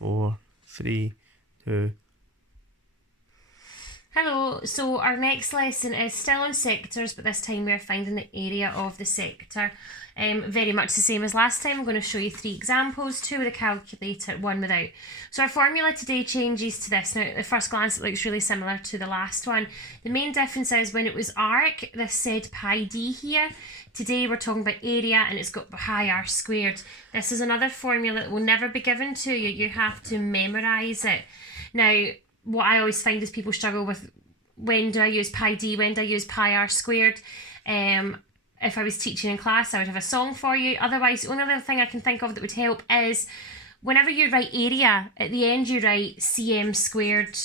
4, 3, 2. Hello, so our next lesson is still on sectors, but this time we're finding the area of the sector. Very much the same as last time. I'm going to show you 3 examples, 2 with a calculator, 1 without. So our formula today changes to this. Now, at the first glance, it looks really similar to the last one. The main difference is when it was arc, this said pi d here. Today we're talking about area and it's got pi r squared. This is another formula that will never be given to you. You have to memorise it. Now, what I always find is people struggle with when do I use pi d, when do I use pi r squared. If I was teaching in class, I would have a song for you. Otherwise, the only other thing I can think of that would help is whenever you write area, at the end you write cm squared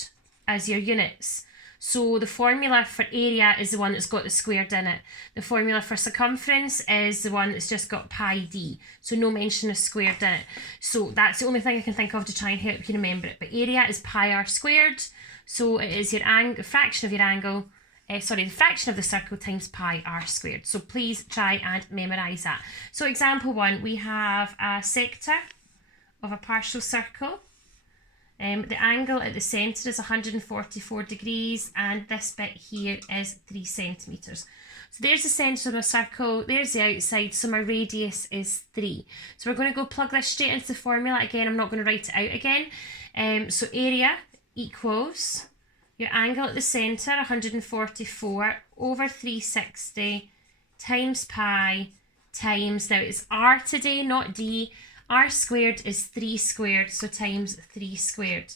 as your units. So the formula for area is the one that's got the squared in it. The formula for circumference is the one that's just got pi d. So no mention of squared in it. So that's the only thing I can think of to try and help you remember it. But area is pi r squared. So it is your fraction of your angle, the fraction of the circle times pi r squared. So please try and memorise that. So example 1, we have a sector of a partial circle. The angle at the centre is 144 degrees and this bit here is 3 centimetres. So there's the centre of my circle, there's the outside, so my radius is 3. So we're going to go plug this straight into the formula. Again, I'm not going to write it out again. So area equals your angle at the centre, 144, over 360 times pi times, now it's r today, not d, r squared is 3 squared, so times 3 squared.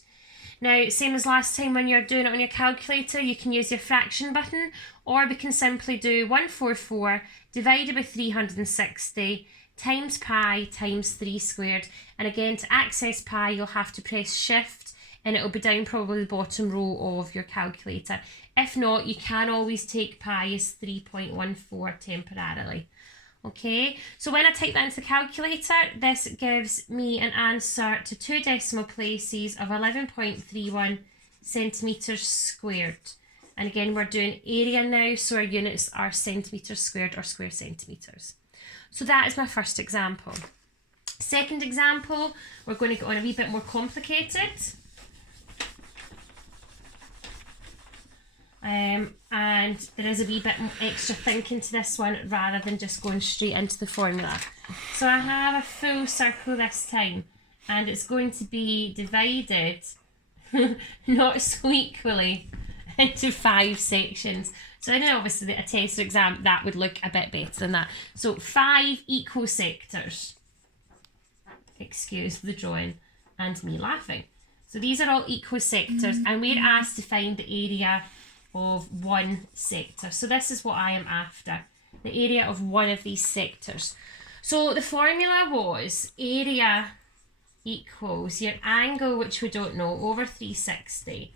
Now, same as last time when you're doing it on your calculator, you can use your fraction button, or we can simply do 144 divided by 360 times pi times 3 squared. And again, to access pi, you'll have to press shift, and it'll be down probably the bottom row of your calculator. If not, you can always take pi as 3.14 temporarily. Okay, so when I type that into the calculator, this gives me an answer to 2 decimal places of 11.31 centimetres squared. And again, we're doing area now, so our units are centimetres squared or square centimetres. So that is my first example. Second example, we're going to get on a wee bit more complicated. And there is a wee bit extra thinking to this one rather than just going straight into the formula. So I have a full circle this time and it's going to be divided not so equally into 5 sections. So I know obviously a test or exam that would look a bit better than that. So 5 equal sectors. Excuse the drawing and me laughing. So these are all equal sectors and we're asked to find the area of one sector. So this is what I am after, the area of one of these sectors. So the formula was area equals your angle, which we don't know, over 360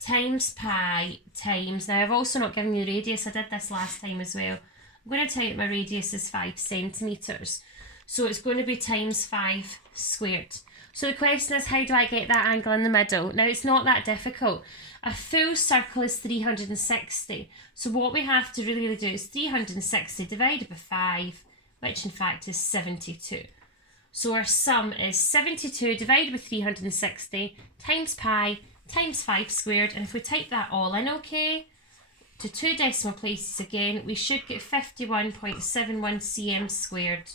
times pi times, now I've also not given you the radius, I did this last time as well. I'm going to tell you that my radius is 5 centimetres. So it's going to be times 5 squared. So the question is, how do I get that angle in the middle? Now, it's not that difficult. A full circle is 360. So what we have to really do is 360 divided by 5, which in fact is 72. So our sum is 72 divided by 360 times pi times 5 squared. And if we type that all in, okay, to 2 decimal places again, we should get 51.71 cm squared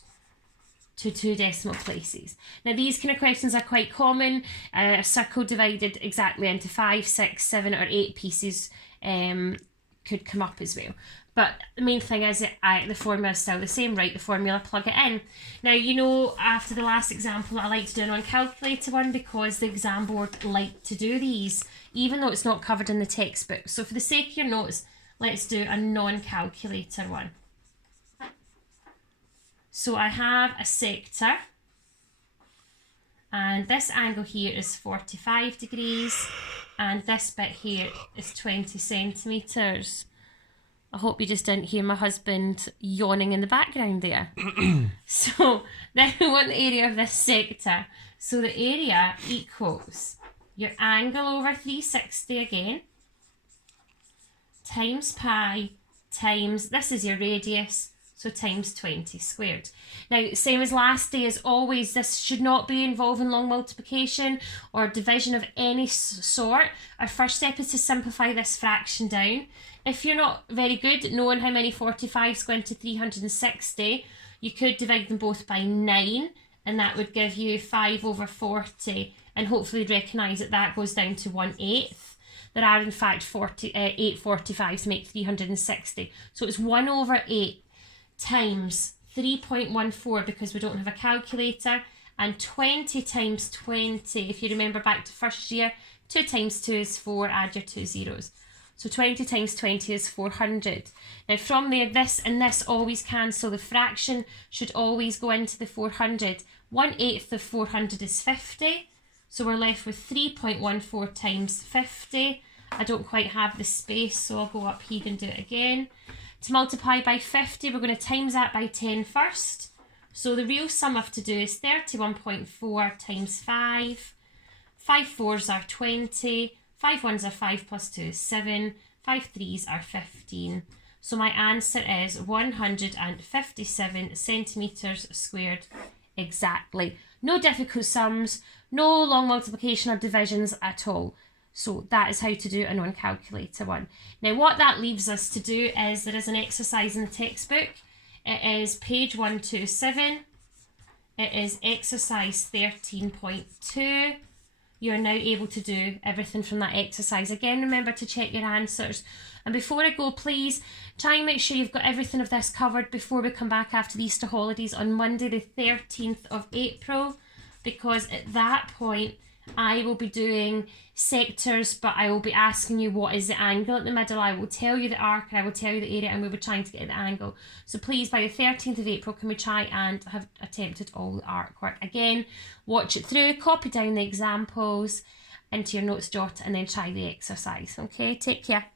to 2 decimal places. Now these kind of questions are quite common. A circle divided exactly into 5, 6, 7 or 8 pieces could come up as well. But the main thing is that the formula is still the same, right? The formula, plug it in. Now, you know, after the last example, I like to do a non-calculator one because the exam board like to do these, even though it's not covered in the textbook. So for the sake of your notes, let's do a non-calculator one. So I have a sector and this angle here is 45 degrees and this bit here is 20 centimetres. I hope you just didn't hear my husband yawning in the background there. So then we want the area of this sector. So the area equals your angle over 360 again times pi times, this is your radius, So times 20 squared. Now, same as last day, as always, this should not be involving long multiplication or division of any sort. Our first step is to simplify this fraction down. If you're not very good at knowing how many 45s go into 360, you could divide them both by 9, and that would give you 5 over 40, and hopefully recognise that that goes down to 1/8. There are in fact 8 45s make 360. So it's 1 over 8 times 3.14 because we don't have a calculator, and 20 times 20, if you remember back to first year, 2 times 2 is 4, add your 2 zeros. So 20 times 20 is 400. Now from there, this and this always cancel. The fraction should always go into the 400. 1/8 of 400 is 50. So we're left with 3.14 times 50. I don't quite have the space, so I'll go up here and do it again. To multiply by 50, we're going to times that by 10 first. So the real sum I have to do is 31.4 times 5. 5 4s are 20. 5 1s are 5 plus 2 is 7. 5 3s are 15. So my answer is 157 centimetres squared exactly. No difficult sums, no long multiplication or divisions at all. So that is how to do a non-calculator one. Now what that leaves us to do is there is an exercise in the textbook. It is page 127. It is exercise 13.2. You are now able to do everything from that exercise. Again, remember to check your answers. And before I go, please try and make sure you've got everything of this covered before we come back after the Easter holidays on Monday the 13th of April, because at that point I will be doing sectors, but I will be asking you what is the angle at the middle. I will tell you the arc and I will tell you the area, and we'll be trying to get the angle. So please, by the 13th of April, can we try and have attempted all the arc work? Again, watch it through, copy down the examples into your notes jot, and then try the exercise. Okay, take care.